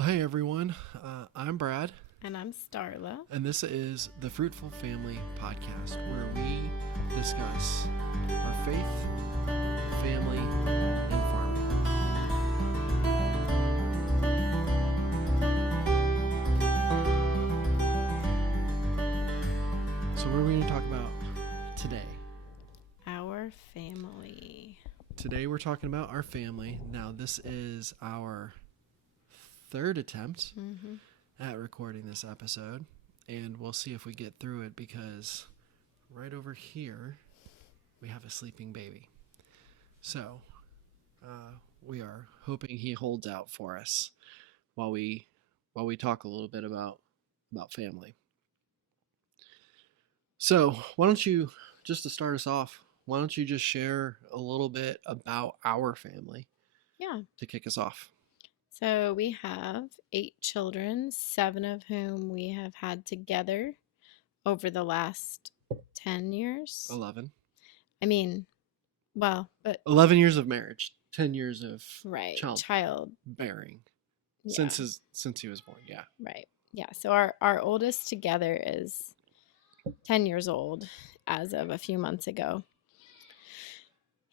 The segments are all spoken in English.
Well, hey everyone, I'm Brad, And I'm Starla. and this is the Fruitful Family Podcast, where we discuss our faith, family, and farming. So, what are we going to talk about today? Our family. Today, we're talking about our family. Now, this is our third attempt at recording this episode, and we'll see if we get through it because right over here we have a sleeping baby. So, we are hoping he holds out for us while we talk a little bit about family. So, why don't you, just to start us off, why don't you just share a little bit about our family Yeah. to kick us off? So we have 8 children, 7 of whom we have had together over the last 10 years. 11. I mean, well, but 11 years of marriage, 10 years of right, child bearing Yeah, since he was born. Yeah. right. Yeah. So our oldest together is 10 years old as of a few months ago.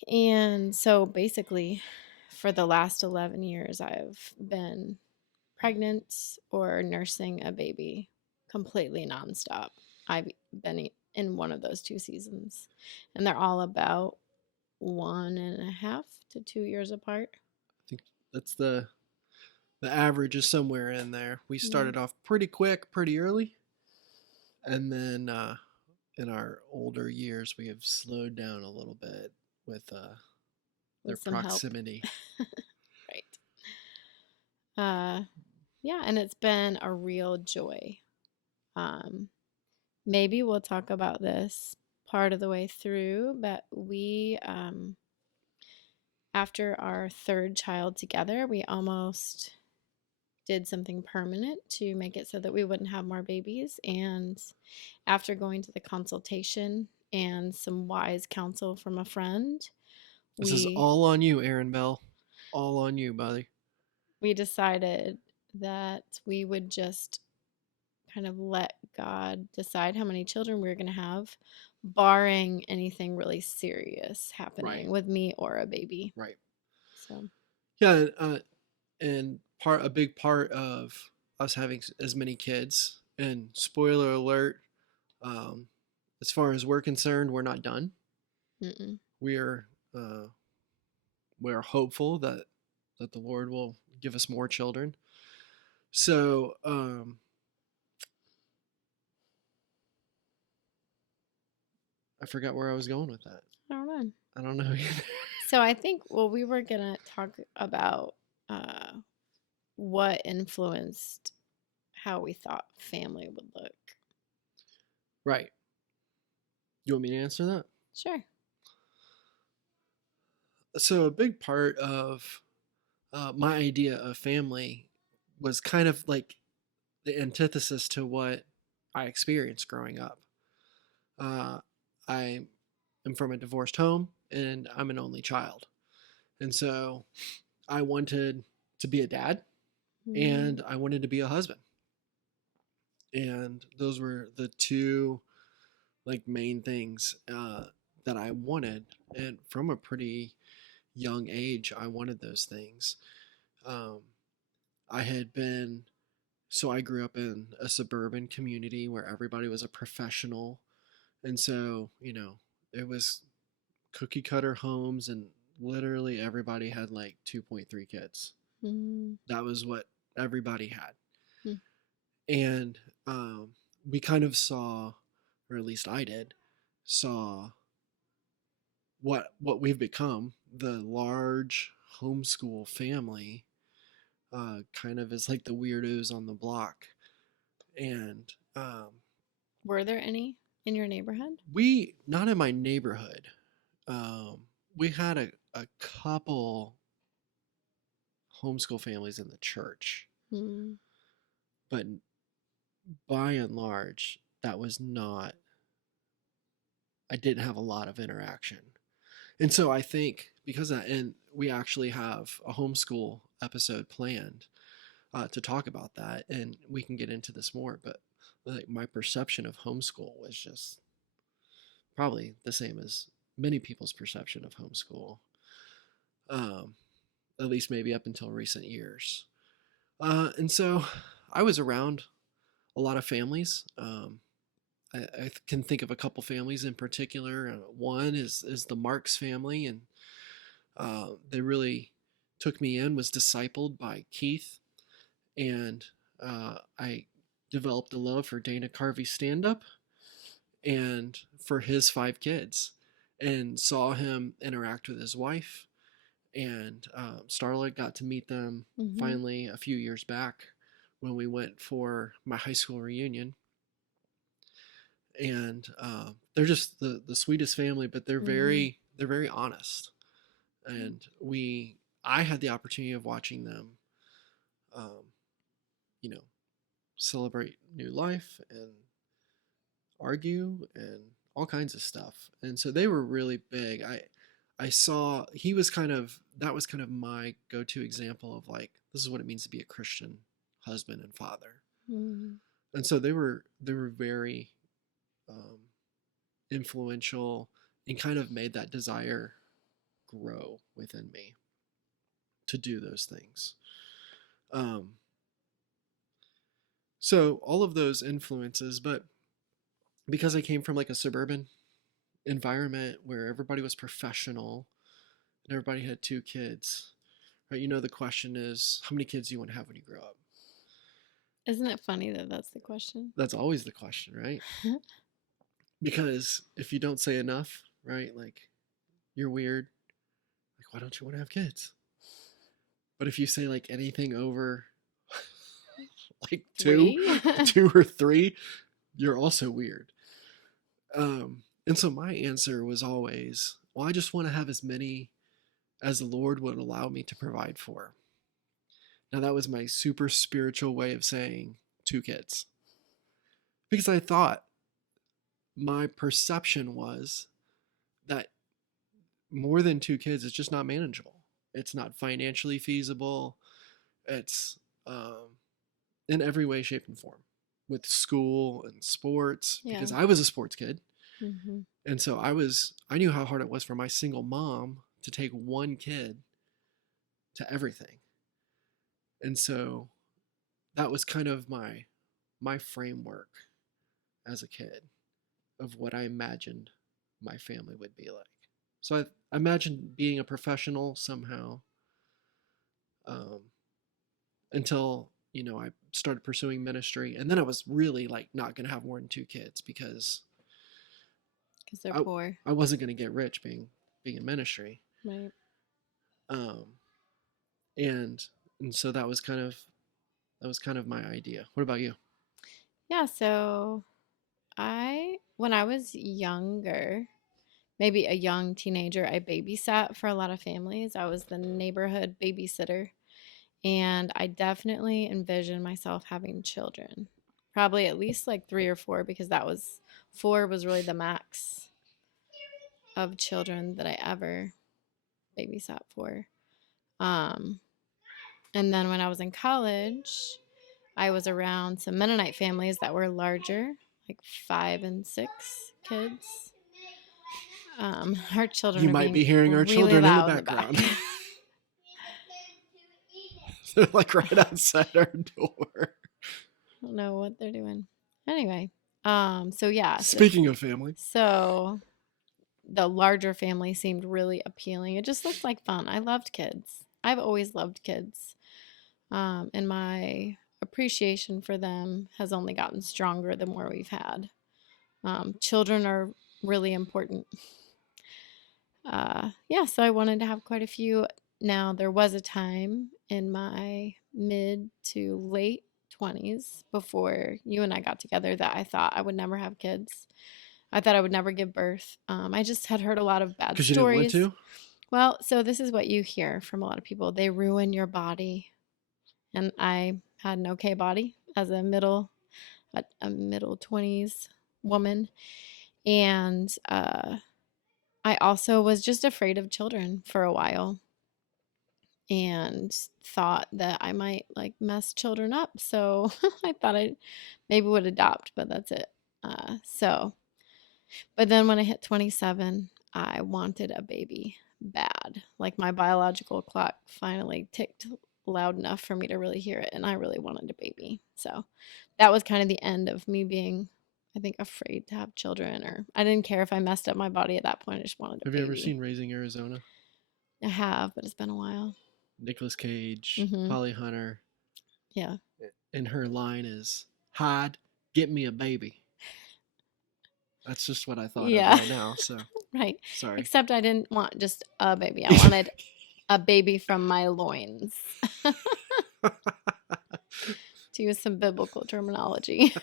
And so basically, for the last 11 years, I've been pregnant or nursing a baby completely nonstop. I've been in one of those 2 seasons, and they're all about 1.5 to 2 years apart. I think that's the average is somewhere in there. We Yeah. started off pretty quick, pretty early, and then in our older years, we have slowed down a little bit with their With some help. proximity. Right. Yeah, and it's been a real joy. Maybe we'll talk about this part of the way through, but we, after our third child together, we almost did something permanent to make it so that we wouldn't have more babies. And after going to the consultation and some wise counsel from a friend, This is all on you, Aaron Bell. All on you, buddy. we decided that we would just kind of let God decide how many children we were going to have, barring anything really serious happening with me or a baby. Right. So Yeah, and a big part of us having as many kids, and spoiler alert, as far as we're concerned, we're not done. mm-mm. We're hopeful that the Lord will give us more children. So I forgot where I was going with that. I don't know. I don't know either. So I think, well, we were going to talk about what influenced how we thought family would look. Right. You want me to answer that? Sure. So a big part of my idea of family was kind of like the antithesis to what I experienced growing up. I am from a divorced home, and I'm an only child. And so I wanted to be a dad, and I wanted to be a husband. And those were the two main things that I wanted. And from a pretty young age, I wanted those things. I had been, so I grew up in a suburban community where everybody was a professional. And so, it was cookie cutter homes, and literally everybody had like 2.3 kids. That was what everybody had. And we kind of saw, or at least I did, saw what we've become, the large homeschool family, kind of as like the weirdos on the block. And were there any in your neighborhood? Not in my neighborhood. We had a couple homeschool families in the church, but by and large, that was not, I didn't have a lot of interaction. And so I think because of that, and we actually have a homeschool episode planned, to talk about that, and we can get into this more. But like my perception of homeschool was just probably the same as many people's perception of homeschool, um, at least maybe up until recent years. And so I was around a lot of families. I can think of a couple families in particular. One is the Marks family, and they really took me in. Was discipled by Keith, and I developed a love for Dana Carvey stand up and for his five kids, and saw him interact with his wife. And Starla got to meet them Mm-hmm. finally a few years back when we went for my high school reunion. And they're just the sweetest family, but Mm-hmm. they're very honest. And I had the opportunity of watching them, um, you know, celebrate new life and argue and all kinds of stuff. And so they were really big. I saw he was kind of that was kind of my go-to example of like this is what it means to be a Christian husband and father. Mm-hmm. And so they were very um, influential and kind of made that desire grow within me to do those things. Um, so all of those influences, but because I came from like a suburban environment where everybody was professional and everybody had two kids, right? You know, the question is, how many kids do you want to have when you grow up? Isn't it funny that that's the question? That's always the question, right? Because if you don't say enough, right, like you're weird, like why don't you want to have kids? But if you say like anything over like Three? two or three, you're also weird. And so my answer was always, well, I just want to have as many as the Lord would allow me to provide for. Now, that was my super spiritual way of saying two kids. Because I thought my perception was that more than two kids is just not manageable. It's not financially feasible. It's in every way, shape, and form with school and sports Yeah. because I was a sports kid. Mm-hmm. And so I knew how hard it was for my single mom to take one kid to everything. And so that was kind of my framework as a kid of what I imagined my family would be like. So I imagined being a professional somehow, um, until I started pursuing ministry, and then I was really like not going to have more than two kids because Because they're I poor. I wasn't going to get rich being in ministry, Right. um, and so that was kind of my idea. What about you? Yeah, so when I was younger, maybe a young teenager, I babysat for a lot of families. I was the neighborhood babysitter, and I definitely envisioned myself having children. Probably at least like three or four, because four was really the max of children that I ever babysat for. Um, and then when I was in college, I was around some Mennonite families that were larger, like 5 and 6 kids. Our children You are might being be hearing our really children in the loud in the back. background. They're like right outside our door. I don't know what they're doing. Anyway, so yeah, Speaking of family, so the larger family seemed really appealing. It just looked like fun. I loved kids. I've always loved kids. And my appreciation for them has only gotten stronger the more we've had. Children are really important. Yeah, so I wanted to have quite a few. Now, there was a time in my mid to late 20s before you and I got together that I thought I would never have kids. I thought I would never give birth. I just had heard a lot of bad because you didn't want stories. to. Well, so this is what you hear from a lot of people: they ruin your body. And I had an okay body as a middle 20s woman. And I also was just afraid of children for a while. and thought that I might like mess children up. So I thought I maybe would adopt, but that's it. So, but then when I hit 27, I wanted a baby bad. Like my biological clock finally ticked loud enough for me to really hear it, and I really wanted a baby. So that was kind of the end of me being, I think, afraid to have children, or I didn't care if I messed up my body at that point. I just wanted a Have you ever baby. seen Raising Arizona? I have, but it's been a while. Nicolas Cage, Mm-hmm. Holly Hunter, Yeah. and her line is, "Hide, get me a baby." That's just what I thought of Yeah. right now. So Right. sorry. Except I didn't want just a baby. I wanted a baby from my loins, to use some biblical terminology.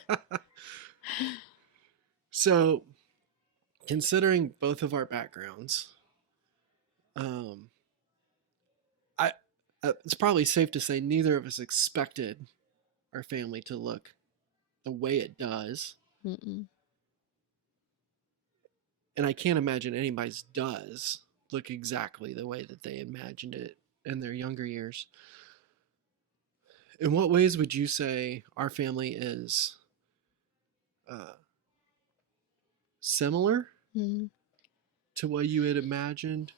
So, considering both of our backgrounds, um, I it's probably safe to say neither of us expected our family to look the way it does, Mm-mm. and I can't imagine anybody's does look exactly the way that they imagined it in their younger years. In what ways would you say our family is uh, similar Mm-hmm. to what you had imagined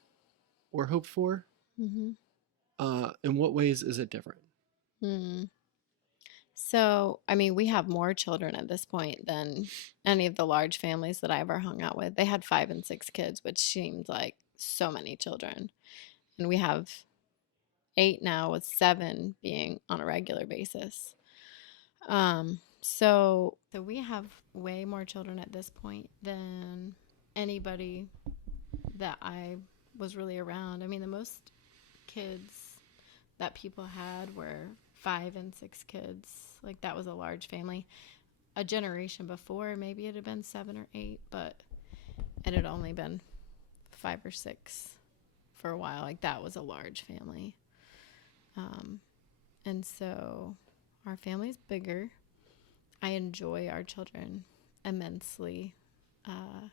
or hoped for? Mm-hmm. In what ways is it different? Hmm. So, I mean, we have more children at this point than any of the large families that I ever hung out with. They had 5 and 6 kids, which seemed like so many children. And we have 8 now, with 7 being on a regular basis. So we have way more children at this point than anybody that I was really around. I mean, the most kids that people had were 5 and 6 kids. Like that was a large family. A generation before, maybe it had been 7 or 8, but it had only been 5 or 6 for a while. Like that was a large family. Um, and so our family's bigger. I enjoy our children immensely. Uh,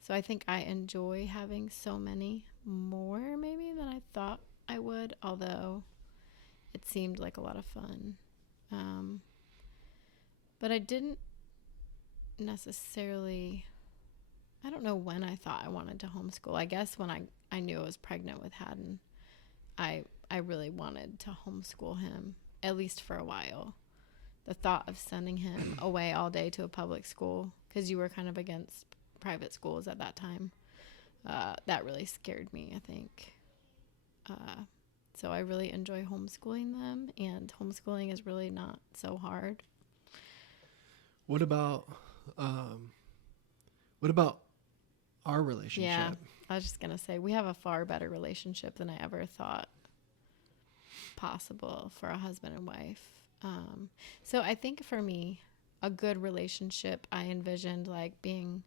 so I think I enjoy having so many more, maybe, than I thought I would, although it seemed like a lot of fun. Um, but I didn't necessarily, I don't know when I thought I wanted to homeschool. I guess when I knew I was pregnant with Haddon, I really wanted to homeschool him, at least for a while. The thought of sending him away all day to a public school, because you were kind of against private schools at that time, that really scared me, I think. Uh, so I really enjoy homeschooling them, and homeschooling is really not so hard. What about um, what about our Yeah, relationship? I was just going to say, we have a far better relationship than I ever thought possible for a husband and wife. So I think for me, a good relationship, I envisioned like being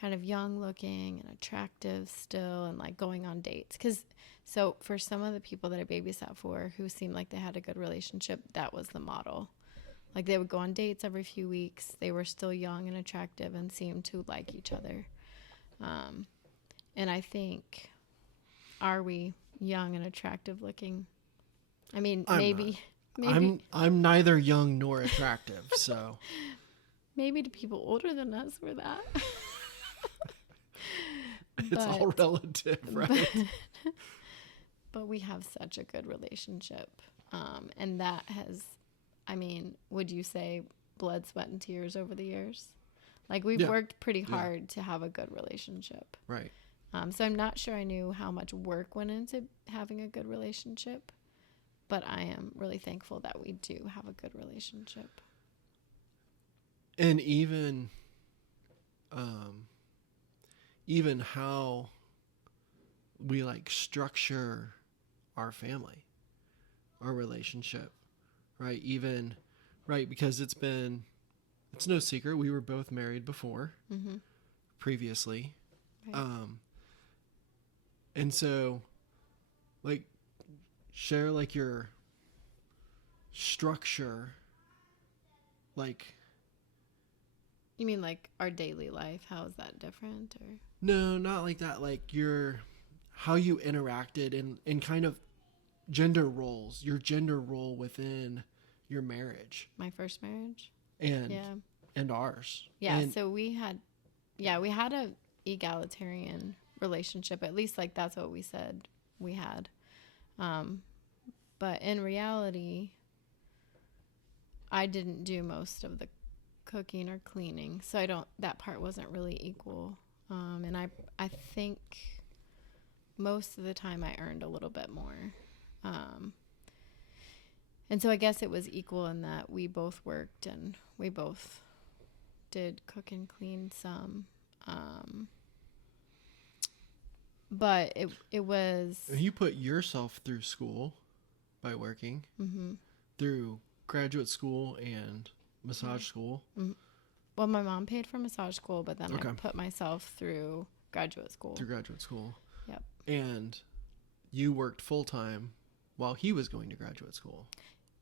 kind of young looking and attractive still, and like going on dates. Because so for some of the people that I babysat for who seemed like they had a good relationship, that was the model. Like they would go on dates every few weeks. They were still young and attractive and seemed to like each other. Um, and I think, are we young and attractive looking? I mean, I'm not. maybe, I'm neither young nor attractive, so maybe to people older than us we're that. it's all but, relative, but, right? but we have such a good relationship. And that has, I mean, would you say blood, sweat, and tears over the years? Like we've Yeah, worked pretty yeah, hard to have a good relationship. right. So I'm not sure I knew how much work went into having a good relationship, but I am really thankful that we do have a good relationship. And um, even how we like structure our family, our relationship, right? Even right because it's no secret we were both married before Mm-hmm. previously, Right. um, and so like share like your structure, like You mean like our daily life? How is that different? Or no, not like that, like your how you interacted and kind of gender roles, your gender role within your marriage My first marriage. and Yeah. ours. Yeah. And So we had a egalitarian relationship. At least like that's what we said we had. Um, but in reality, I didn't do most of the cooking or cleaning, so that part wasn't really equal. And I think most of the time I earned a little bit more. Um, and so I guess it was equal in that we both worked and we both did cook and clean some. Um, but it was. you put yourself through school by working, Mm-hmm. through graduate school and Yeah. massage school. Mm-hmm. Well, my mom paid for massage school, but then Okay. I put myself through graduate school. Through graduate school. Yep. And you worked full time while he was going to graduate school.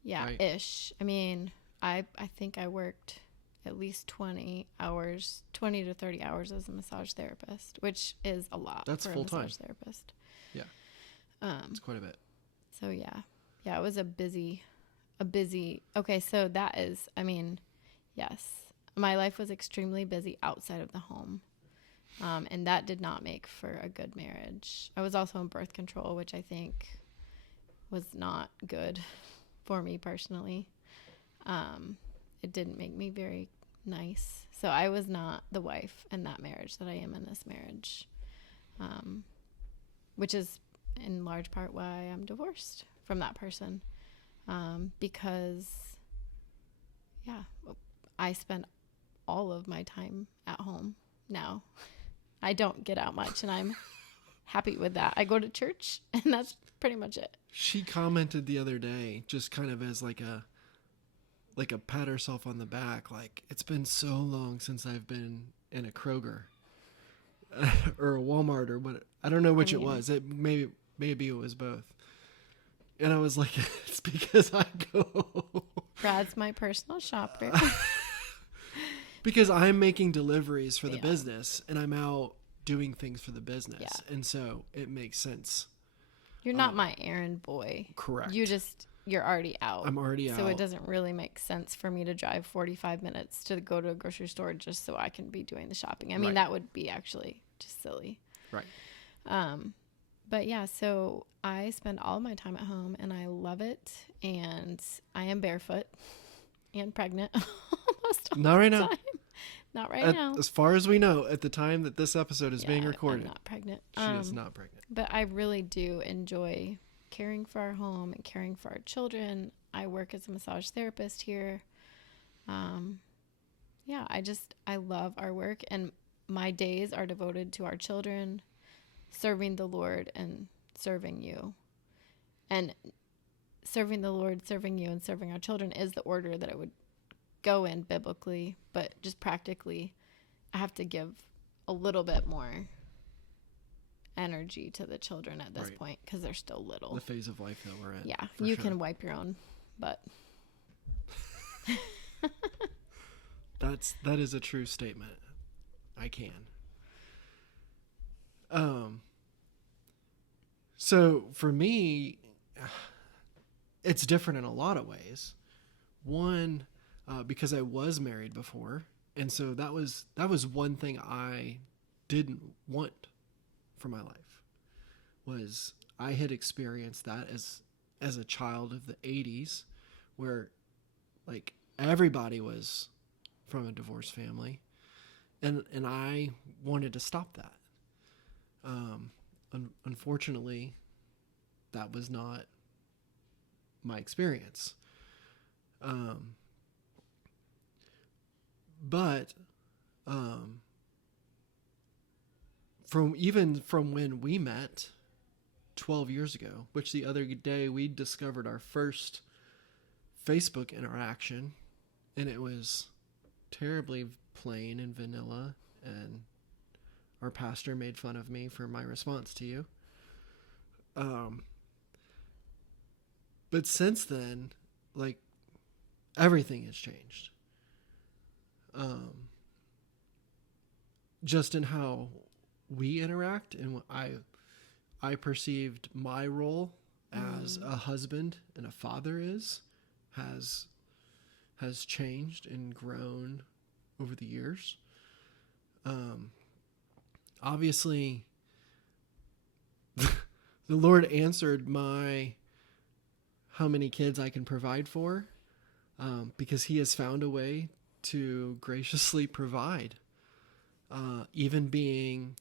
Yeah, right? ish. I mean, I think I worked at least 20 hours, 20 to 30 hours as a massage therapist, which is a lot That's for a full time. massage therapist. Yeah. It's quite a bit. So yeah. Yeah, it was a busy. Okay, so that is, I mean, yes. My life was extremely busy outside of the home. And that did not make for a good marriage. I was also on birth control, which I think was not good for me personally. It didn't make me very nice. So I was not the wife in that marriage that I am in this marriage, which is in large part why I'm divorced from that person, because, yeah, I spend all of my time at home now. I don't get out much, and I'm happy with that. I go to church, and that's pretty much it. She commented the other day, just kind of as like a pat herself on the back, like, it's been so long since I've been in a Kroger or a Walmart or what. I don't know which it was. Maybe it was both. And I was like, it's because I go. Brad's my personal shopper. Because I'm making deliveries for the business and I'm out doing things for the business. Yeah. And so it makes sense. You're not my errand boy. Correct. You're already out. I'm already out. So it doesn't really make sense for me to drive 45 minutes to go to a grocery store just so I can be doing the shopping. I mean, that would be actually just silly. Right. But yeah, so I spend all my time at home and I love it. And I am barefoot and pregnant almost all Not right the now. time. Not right now. As far as we know, at the time that this episode is being recorded, I'm not pregnant. She is not pregnant. But I really do enjoy caring for our home and caring for our children. I work as a massage therapist here. Yeah, I love our work, and my days are devoted to our children, serving the Lord and serving you. And serving the Lord, serving you, and serving our children is the order that it would go in biblically, but just practically, I have to give a little bit more energy to the children at this point because they're still little. The phase of life that we're in. Yeah, you can wipe your own butt. That is a true statement. I can. So for me, it's different in a lot of ways. One, because I was married before, and so that was one thing I didn't want for my life. Was I had experienced that as a child of the 80s, where like everybody was from a divorced family, and I wanted to stop that. Unfortunately, that was not my experience. But from when we met 12 years ago, which the other day we discovered our first Facebook interaction, and it was terribly plain and vanilla, and our pastor made fun of me for my response to you. But since then, like, everything has changed. Just in how we interact and I perceived my role as a husband and a father has has changed and grown over the years. Um, Obviously, the Lord answered my how many kids I can provide for, because He has found a way to graciously provide, even being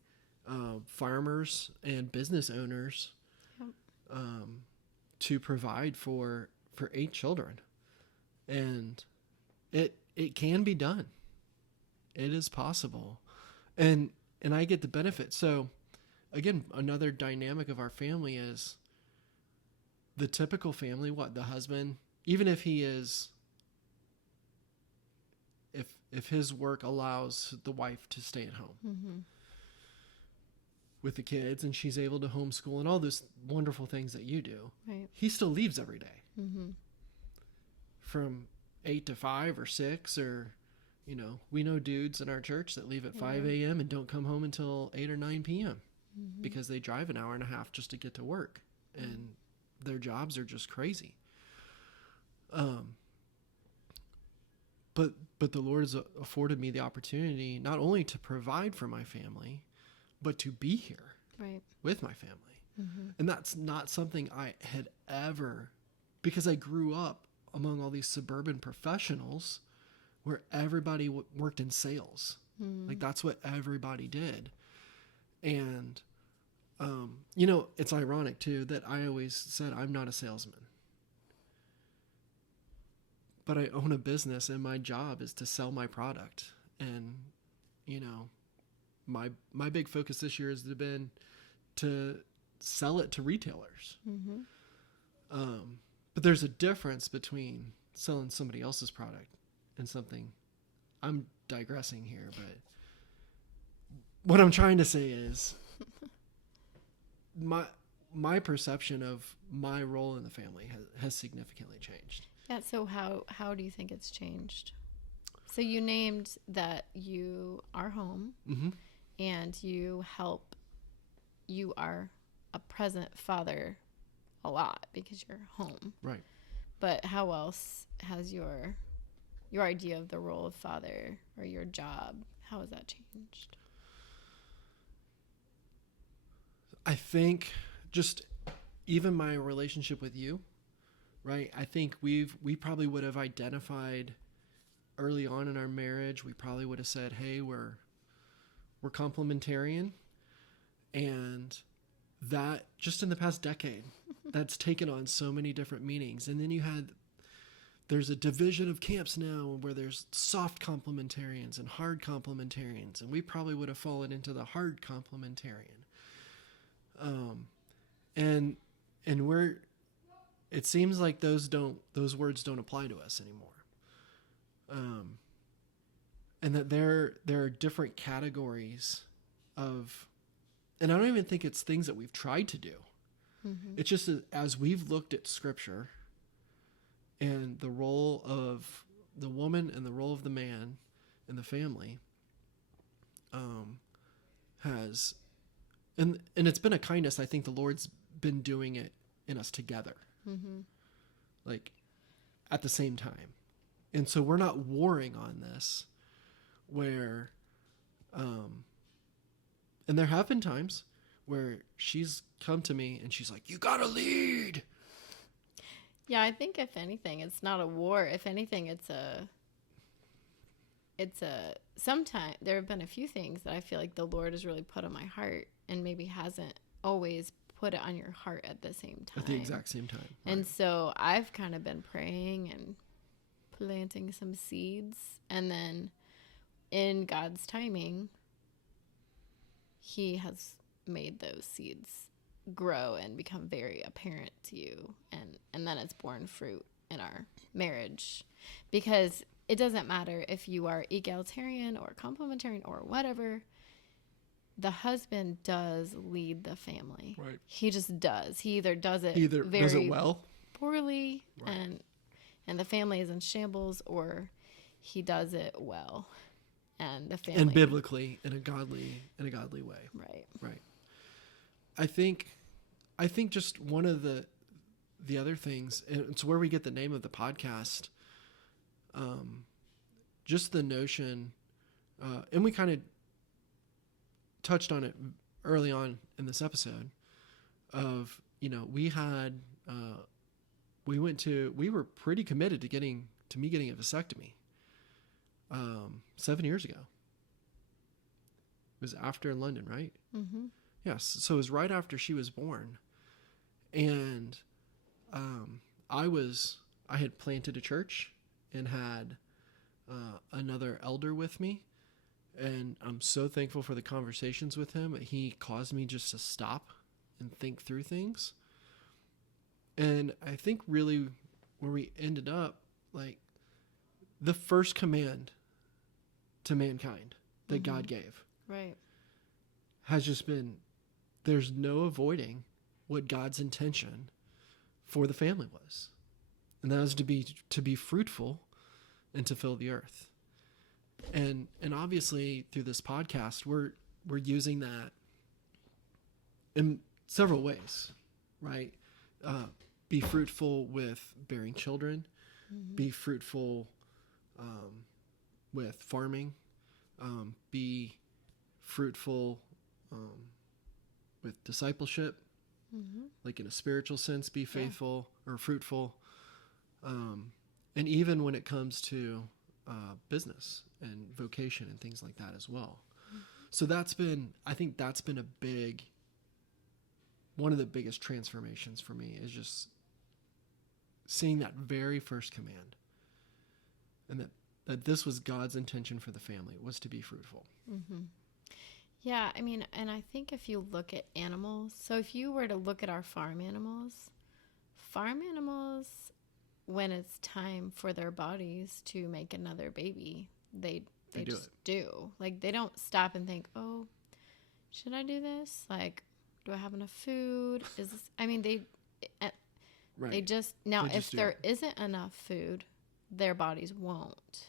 farmers and business owners, Yep. um, to provide for 8 children, and it can be done. It is possible, and I get the benefit. So again, another dynamic of our family is the typical family. What the husband, even if he is, if his work allows the wife to stay at home Mm-hmm. with the kids and she's able to homeschool and all those wonderful things that you do, Right. he still leaves every day Mm-hmm. from 8 to 5 or 6, or we know dudes in our church that leave at 5 a.m. and don't come home until 8 or 9 p.m. Mm-hmm. because they drive an hour and a half just to get to work, and their jobs are just crazy. Um, but the Lord has afforded me the opportunity not only to provide for my family, but to be here Right. with my family. Mm-hmm. And that's not something I had ever, because I grew up among all these suburban professionals where everybody worked in sales. Mm-hmm. Like that's what everybody did. And, it's ironic too that I always said I'm not a salesman. But I own a business and my job is to sell my product. And, my big focus this year has been to sell it to retailers. Mm-hmm. But there's a difference between selling somebody else's product and something. I'm digressing here, but what I'm trying to say is my perception of my role in the family has significantly changed. Yeah. So how do you think it's changed? So you named that you are home Mm-hmm. and you are a present father a lot because you're home. Right. But how else has your idea of the role of father or your job, how has that changed? I think just even my relationship with you, right? I think we probably would have identified early on in our marriage. We probably would have said, "Hey, we're complementarian," and that just in the past decade, that's taken on so many different meanings. And then there's a division of camps now where there's soft complementarians and hard complementarians, and we probably would have fallen into the hard complementarian. And it seems like those words don't apply to us anymore. And that there are different categories of, and I don't even think it's things that we've tried to do. Mm-hmm. It's just as we've looked at Scripture and the role of the woman and the role of the man in the family, has, and it's been a kindness. I think the Lord's been doing it in us together, Mm-hmm. like at the same time. And so we're not warring on this where, and there have been times where she's come to me and she's like, "You gotta lead." Yeah, I think if anything, it's not a war. If anything, it's a sometimes there have been a few things that I feel like the Lord has really put on my heart and maybe hasn't always put it on your heart at the same time. At the exact same time. Right. And so I've kind of been praying and planting some seeds, and then in God's timing, He has made those seeds grow and become very apparent to you, and then it's borne fruit in our marriage, because it doesn't matter if you are egalitarian or complementarian or whatever. The husband does lead the family. Right. He just does. He either does it does it well, poorly, right, and the family is in shambles, or he does it well and the family, and biblically in a godly way. Right. Right. I think just one of the the other things, and it's where we get the name of the podcast. Um, just the notion, and we kind of touched on it early on in this episode of, we had, we were pretty committed to me getting a vasectomy 7 years ago. It was after London, right? Mm-hmm. Yes. So it was right after she was born. And I had planted a church and had another elder with me. And I'm so thankful for the conversations with him. He caused me just to stop and think through things. And I think really where we ended up, like, the first command to mankind that Mm-hmm. God gave Right. has just been, there's no avoiding what God's intention for the family was. And that was to be fruitful and to fill the earth. And obviously through this podcast, we're using that in several ways, right? Be fruitful with bearing children, Mm-hmm. be fruitful with farming, be fruitful with discipleship, Mm-hmm. like in a spiritual sense, be faithful or fruitful. And even when it comes to business and vocation and things like that as well. So I think that's been one of the biggest transformations for me, is just seeing that very first command, and that this was God's intention for the family, was to be fruitful. Mm-hmm. Yeah, I mean, and I think if you look at animals, so if you were to look at our farm animals, when it's time for their bodies to make another baby, they do just it. do. Like, they don't stop and think, oh, should I do this? Like, do I have enough food? Is this, I mean, Right. they just, now, They if just do there it. isn't enough food, their bodies won't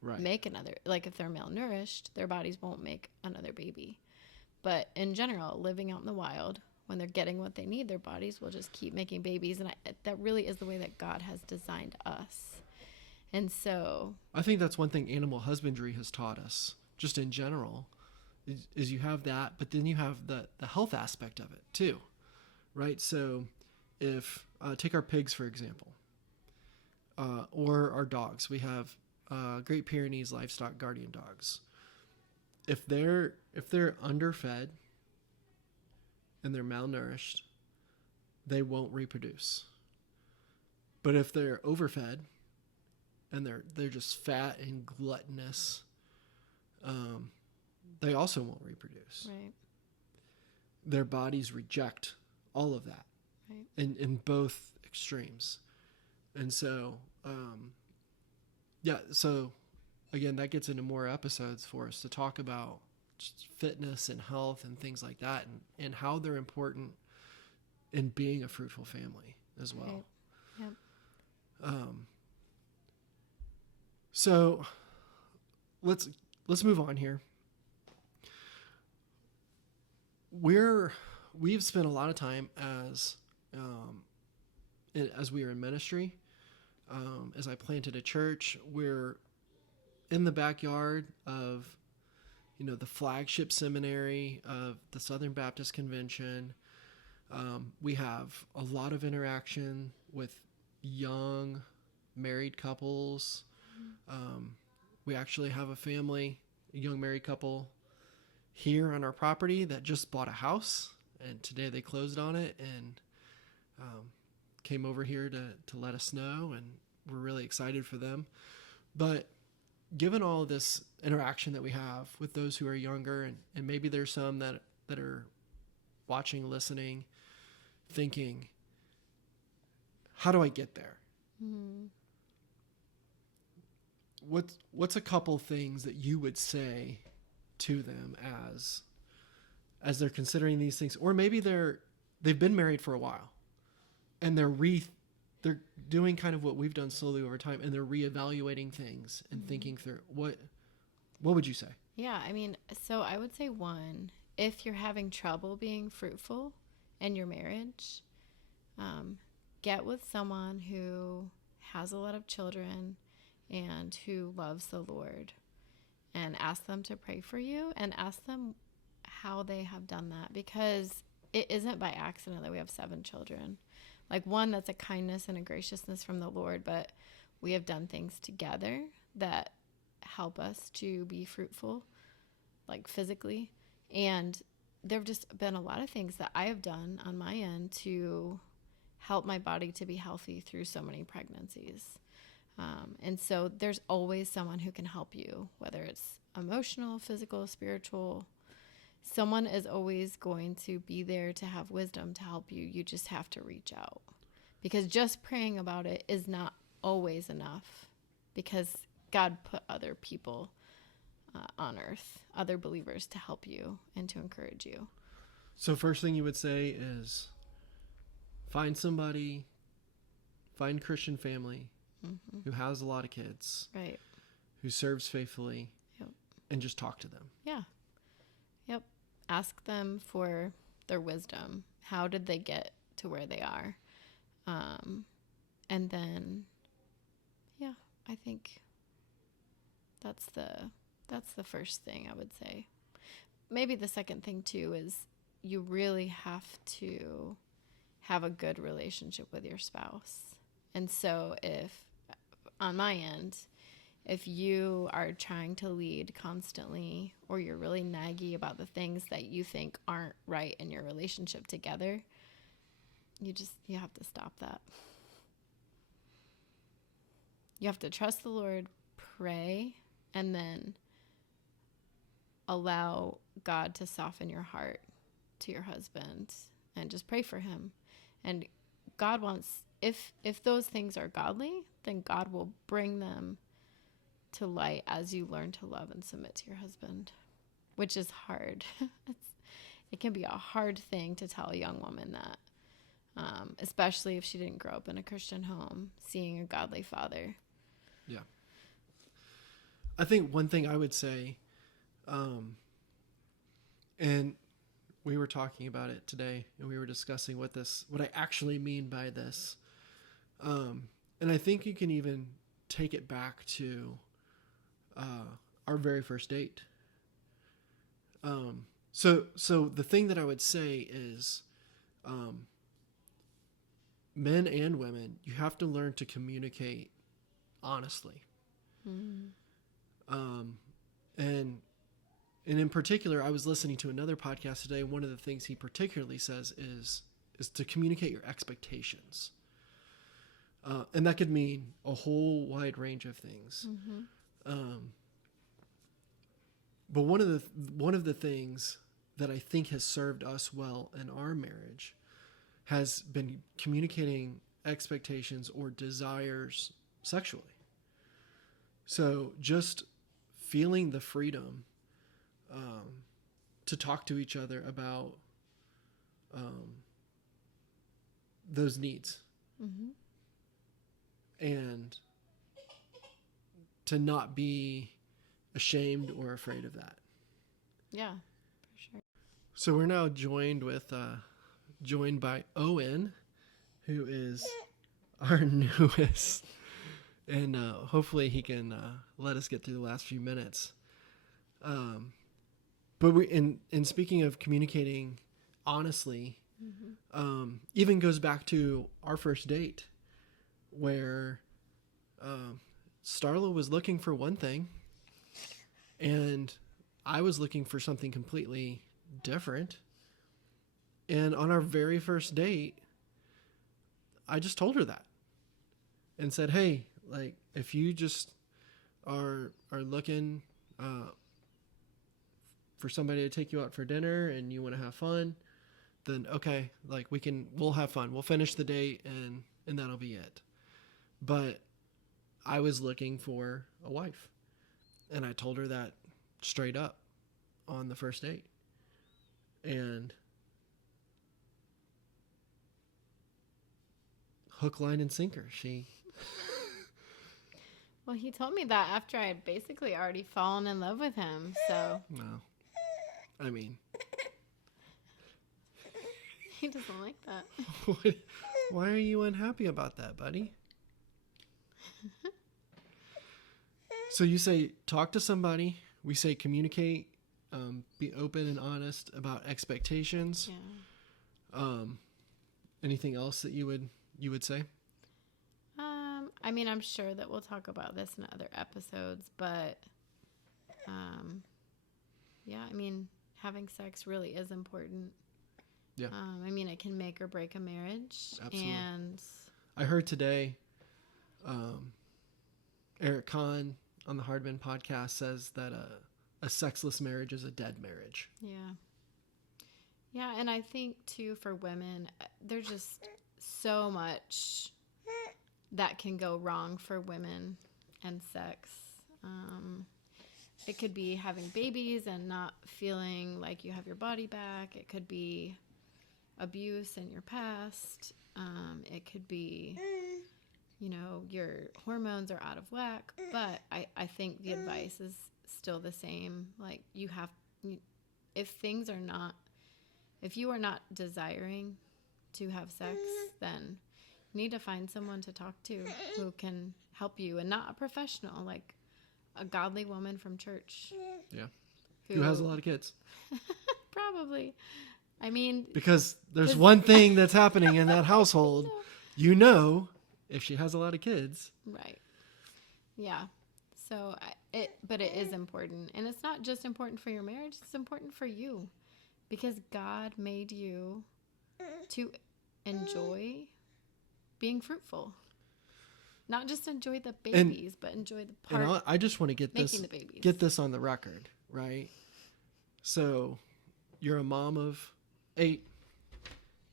Right. make another, like, if they're malnourished, their bodies won't make another baby. But in general, living out in the wild, when they're getting what they need, their bodies will just keep making babies. And that really is the way that God has designed us. And so, I think that's one thing animal husbandry has taught us, just in general, is you have that, but then you have the health aspect of it too, right? So if take our pigs for example, or our dogs, we have Great Pyrenees livestock guardian dogs. If they're underfed and they're malnourished, they won't reproduce. But if they're overfed and they're just fat and gluttonous, they also won't reproduce. right, Their bodies reject all of that right. in both extremes. And so, yeah, so again, that gets into more episodes for us to talk about just fitness and health and things like that, and how they're important in being a fruitful family as well. Right. Yep. So let's move on here. We've spent a lot of time as we were in ministry. As I planted a church, we're in the backyard of the flagship seminary of the Southern Baptist Convention. We have a lot of interaction with young married couples. We actually have a young married couple here on our property that just bought a house, and today they closed on it and came over here to let us know, and we're really excited for them. But given all of this interaction that we have with those who are younger, and maybe there's some that are watching, listening, thinking, how do I get there? Mm-hmm. What's a couple things that you would say to them as they're considering these things? Or maybe they've been married for a while and they're doing kind of what we've done slowly over time, and they're reevaluating things and Mm-hmm. thinking through what would you say? Yeah, I mean, so I would say, one, if you're having trouble being fruitful in your marriage, get with someone who has a lot of children and who loves the Lord, and ask them to pray for you, and ask them how they have done that, because it isn't by accident that we have 7 children. Like, one, that's a kindness and a graciousness from the Lord, but we have done things together that help us to be fruitful, like physically. And there have just been a lot of things that I have done on my end to help my body to be healthy through so many pregnancies. And so there's always someone who can help you, whether it's emotional, physical, spiritual. Someone is always going to be there to have wisdom to help you. You just have to reach out, because just praying about it is not always enough, because God put other people on earth, other believers, to help you and to encourage you. So first thing you would say is find somebody, find Christian family who has a lot of kids, Right. who serves faithfully, Yep. and just talk to them. Yeah. Yep. Ask them for their wisdom. How did they get to where they are? And then, yeah, I think that's the first thing I would say. Maybe the second thing too is you really have to have a good relationship with your spouse. And so if, on my end, if you are trying to lead constantly, or you're really naggy about the things that you think aren't right in your relationship together, you have to stop that. You have to trust the Lord, pray, and then allow God to soften your heart to your husband, and just pray for him. And God wants, if those things are godly, then God will bring them to light as you learn to love and submit to your husband, which is hard. It can be a hard thing to tell a young woman that, especially if she didn't grow up in a Christian home, seeing a godly father. Yeah. I think one thing I would say, and we were talking about it today, and we were discussing what I actually mean by this. And I think you can even take it back to our very first date. So the thing that I would say is, men and women, you have to learn to communicate honestly. And in particular, I was listening to another podcast today. One of the things he particularly says is to communicate your expectations. And that could mean a whole wide range of things. But one of the things that I think has served us well in our marriage has been communicating expectations or desires sexually. So just feeling the freedom to talk to each other about those needs. And to not be ashamed or afraid of that. Yeah, for sure. So we're now joined by Owen, who is our newest, and hopefully he can let us get through the last few minutes. But in speaking of communicating honestly, even goes back to our first date, where Starla was looking for one thing, and I was looking for something completely different. And on our very first date, I just told her that and said, hey, like, if you just are looking for somebody to take you out for dinner and you want to have fun, then okay, like, we'll have fun. We'll finish the date and that'll be it. But I was looking for a wife, and I told her that straight up on the first date. And hook, line, and sinker, she... Well, he told me that after I had basically already fallen in love with him, so... No. I mean... He doesn't like that. What Why are you unhappy about that, buddy? So you say talk to somebody. We say communicate, be open and honest about expectations. Yeah. Um, anything else that you would say? I mean, I'm sure that we'll talk about this in other episodes, but um, yeah, I mean, having sex really is important. Yeah, I mean, it can make or break a marriage. absolutely. And I heard today, um, Eric Kahn on the Hardman podcast says that a sexless marriage is a dead marriage. yeah. Yeah, and I think too for women, there's just so much that can go wrong for women and sex. Um, it could be having babies and not feeling like you have your body back. It could be abuse in your past. It could be, your hormones are out of whack. But I think the advice is still the same. Like, if things are not, if you are not desiring to have sex, then you need to find someone to talk to who can help you, and not a professional, like a godly woman from church. Yeah. Who has a lot of kids. Probably. I mean, Because there's one thing that's happening in that household. If she has a lot of kids. Right. Yeah. So but it is important, and it's not just important for your marriage, it's important for you, because God made you to enjoy being fruitful. Not just enjoy the babies, but enjoy the part And I just want to making the babies. get this on the record, right? So you're a mom of 8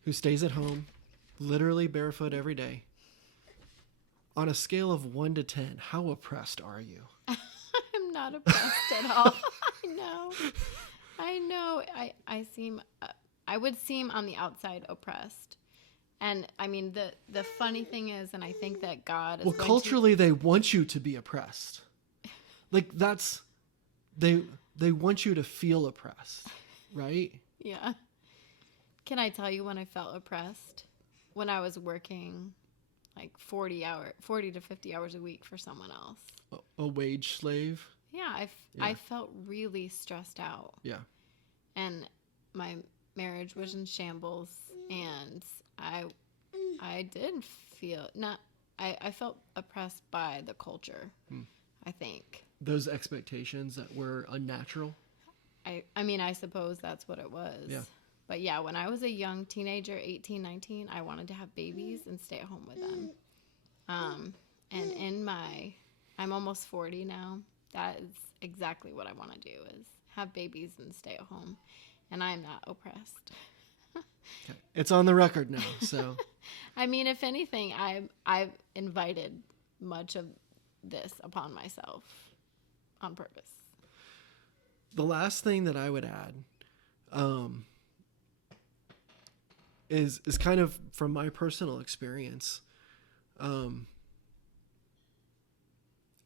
who stays at home, literally barefoot every day. On a scale of 1 to 10, how oppressed are you? I'm not oppressed at all. I know. I would seem on the outside oppressed. And I mean, the funny thing is, and I think that God is culturally they want you to be oppressed. Like they want you to feel oppressed, right? Yeah. Can I tell you when I felt oppressed? When I was working like 40 to 50 hours a week for someone else. A wage slave? Yeah, I felt really stressed out. Yeah. And my marriage was in shambles, and I did feel I felt oppressed by the culture. I think those expectations that were unnatural. I mean, I suppose that's what it was. Yeah. But yeah, when I was a young teenager, 18, 19, I wanted to have babies and stay at home with them. And I'm almost 40 now. That is exactly what I want to do, is have babies and stay at home. And I'm not oppressed. Okay. It's on the record now, so. I mean, if anything, I've invited much of this upon myself on purpose. The last thing that I would add is kind of from my personal experience. And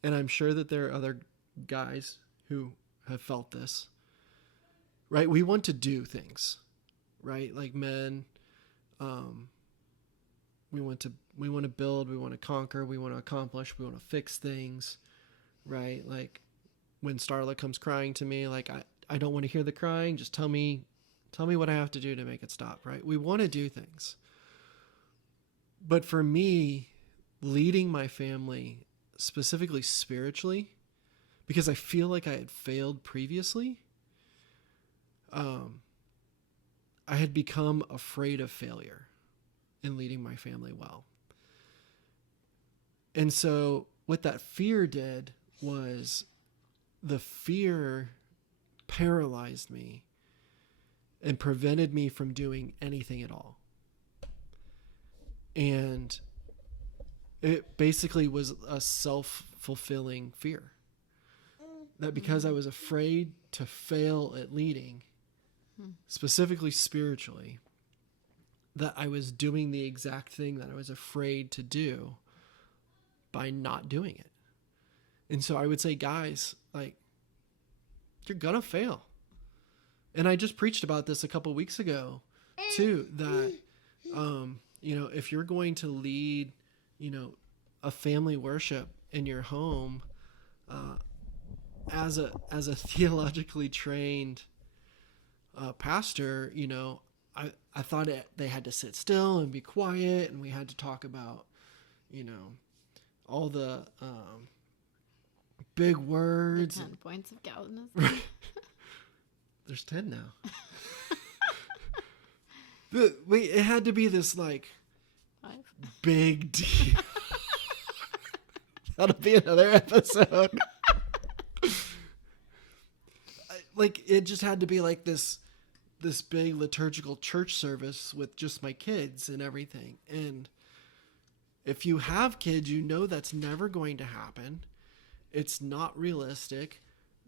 I'm sure that there are other guys who have felt this. Right? We want to do things. Right? Like men, we want to build, we want to conquer, we want to accomplish, we want to fix things. Right? Like when Starla comes crying to me, like I don't want to hear the crying, just tell me what I have to do to make it stop, right? We want to do things. But for me, leading my family, specifically spiritually, because I feel like I had failed previously, I had become afraid of failure in leading my family well. And so what that fear did was the fear paralyzed me and prevented me from doing anything at all. And it basically was a self-fulfilling fear. That because I was afraid to fail at leading, specifically spiritually, that I was doing the exact thing that I was afraid to do by not doing it. And so I would say, guys, like, you're gonna fail. And I just preached about this a couple weeks ago too, that if you're going to lead, you know, a family worship in your home, uh, as a theologically trained pastor, I thought they had to sit still and be quiet, and we had to talk about, all the big The words. 10 points of Calvinism. Right. There's 10 now. But wait, it had to be this like 5. big deal. That'll be another episode. Like it just had to be like this big liturgical church service with just my kids and everything. And if you have kids, that's never going to happen. It's not realistic.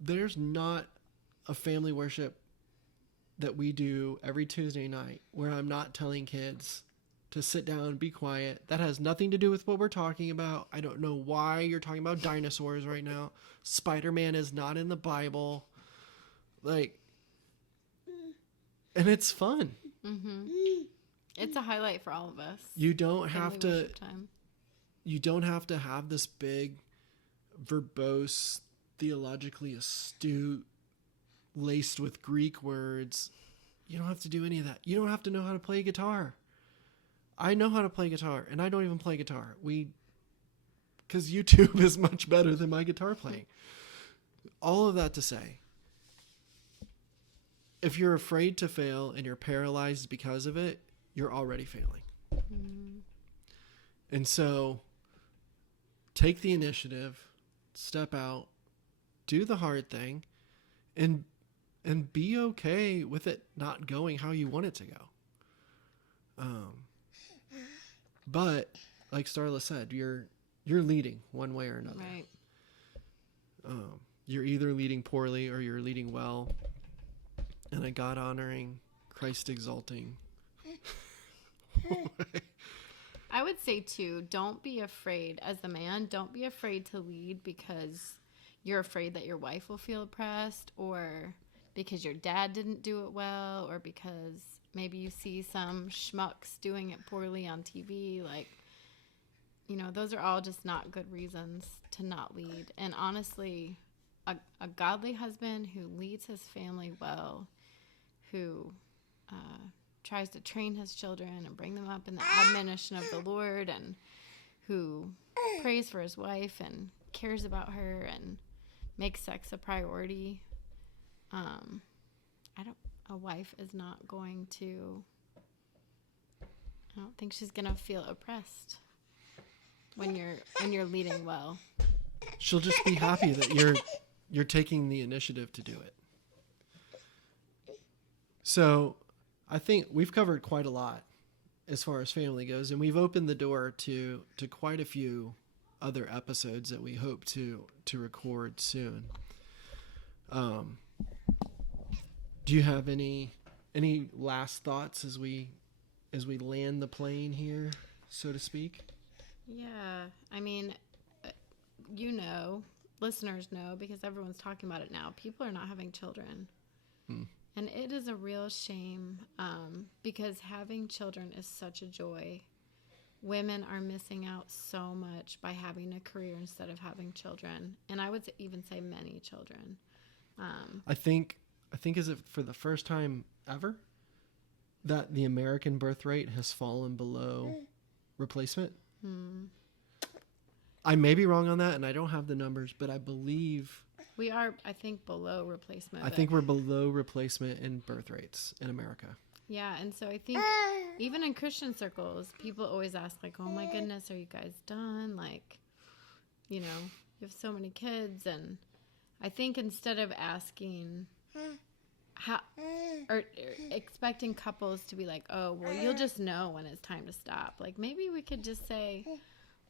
There's not a family worship that we do every Tuesday night where I'm not telling kids to sit down, be quiet. That has nothing to do with what we're talking about. I don't know why you're talking about dinosaurs right now. Spider-Man is not in the Bible. Like, and it's fun. Mm-hmm. It's a highlight for all of us. You don't have Family to. worship time. You don't have to have this big, verbose, theologically astute, laced with Greek words. You don't have to do any of that. You don't have to know how to play guitar. I know how to play guitar, and I don't even play guitar. Because YouTube is much better than my guitar playing. All of that to say, if you're afraid to fail and you're paralyzed because of it, you're already failing. Mm. And so take the initiative, step out, do the hard thing, and be okay with it not going how you want it to go. But like Starla said, you're leading one way or another. Right. You're either leading poorly or you're leading well in a God honoring, Christ exalting way. I would say too, don't be afraid as the man, don't be afraid to lead because you're afraid that your wife will feel oppressed, or because your dad didn't do it well, or because maybe you see some schmucks doing it poorly on TV. Like, those are all just not good reasons to not lead. And honestly, a godly husband who leads his family well, who tries to train his children and bring them up in the admonition of the Lord, and who prays for his wife and cares about her and makes sex a priority. A wife is not going to, I don't think she's going to feel oppressed when you're leading well. She'll just be happy that you're taking the initiative to do it. So I think we've covered quite a lot as far as family goes, and we've opened the door to quite a few other episodes that we hope to record soon. Do you have any last thoughts as we land the plane here, so to speak? Yeah, I mean, listeners know, because everyone's talking about it now. People are not having children. And it is a real shame, because having children is such a joy. Women are missing out so much by having a career instead of having children. And I would even say many children. I think is it for the first time ever that the American birth rate has fallen below replacement. I may be wrong on that, and I don't have the numbers, but I believe we are, I think, below replacement. I think we're below replacement in birth rates in America. Yeah, and so I think even in Christian circles, people always ask, like, oh my goodness, are you guys done? Like, you have so many kids. And I think instead of asking how, or expecting couples to be like, oh, well, you'll just know when it's time to stop. Like, maybe we could just say,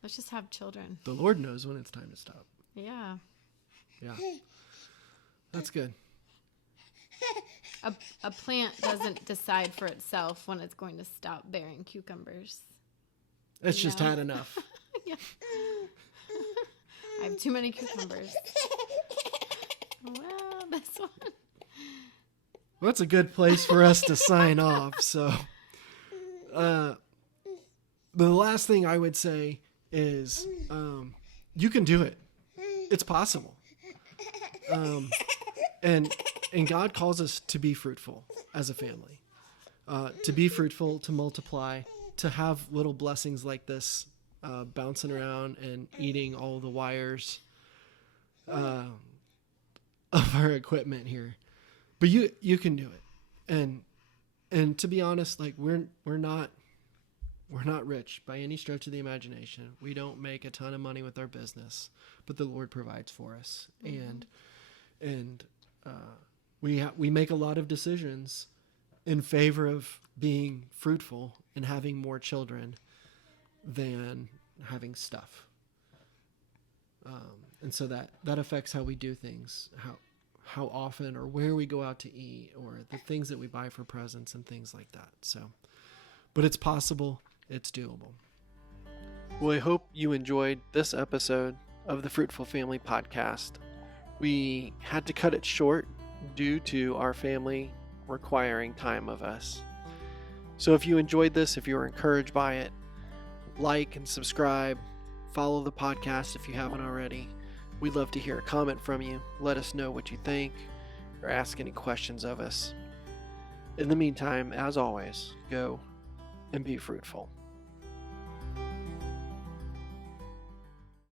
let's just have children. The Lord knows when it's time to stop. Yeah. Yeah. That's good. A plant doesn't decide for itself when it's going to stop bearing cucumbers. It's just had enough. Yeah. I have too many cucumbers. Well, this one. Well, that's a good place for us to sign off. So, the last thing I would say is you can do it. It's possible. Um, and and God calls us to be fruitful as a family, to be fruitful, to multiply, to have little blessings like this, bouncing around and eating all the wires uh, of our equipment here. But you can do it, and to be honest, like we're not rich by any stretch of the imagination. We don't make a ton of money with our business, but the Lord provides for us, and we make a lot of decisions in favor of being fruitful and having more children than having stuff. And so that affects how we do things, how often or where we go out to eat, or the things that we buy for presents and things like that. So, but it's possible, it's doable. Well, I hope you enjoyed this episode of the Fruitful Family Podcast. We had to cut it short due to our family requiring time of us. So if you enjoyed this, if you were encouraged by it, like and subscribe, follow the podcast if you haven't already. We'd love to hear a comment from you. Let us know what you think or ask any questions of us. In the meantime, as always, go and be fruitful.